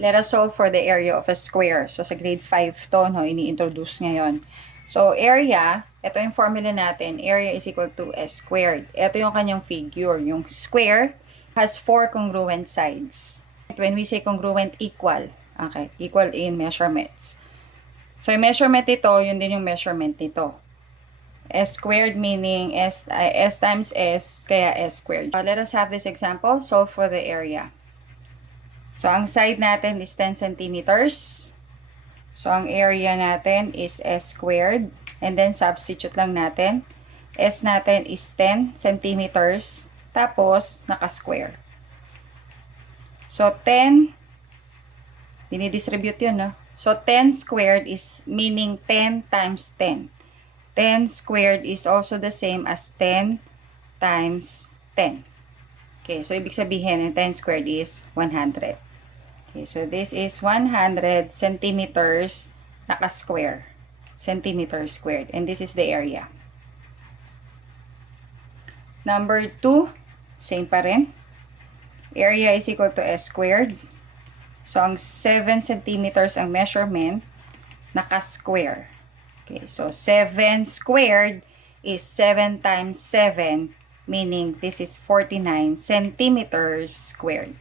Let us solve for the area of a square. So, sa grade 5 to, no, ini-introduce ngayon. So, area, ito yung formula natin. Area is equal to S squared. Ito yung kanyang figure. Yung square has 4 congruent sides. When we say congruent, equal. Okay, equal in measurements. So, yung measurement ito, yun din yung measurement nito. S squared meaning S times S, kaya S squared. Let us have this example. Solve for the area. So, ang side natin is 10 centimeters. So, ang area natin is S squared. And then, substitute lang natin. S natin is 10 centimeters. Tapos, naka-square. So, 10, dinidistribute yun, no? So, 10 squared is meaning 10 times 10. 10 squared is also the same as 10 times 10. Okay, so ibig sabihin, yung 10 squared is 100. Okay, so this is 100 centimeters naka-square. Centimeters squared. And this is the area. Number 2, same pa rin. Area is equal to S squared. So, ang 7 centimeters ang measurement, naka-square. Okay, so 7 squared is 7 times 7, meaning this is 49 centimeters squared.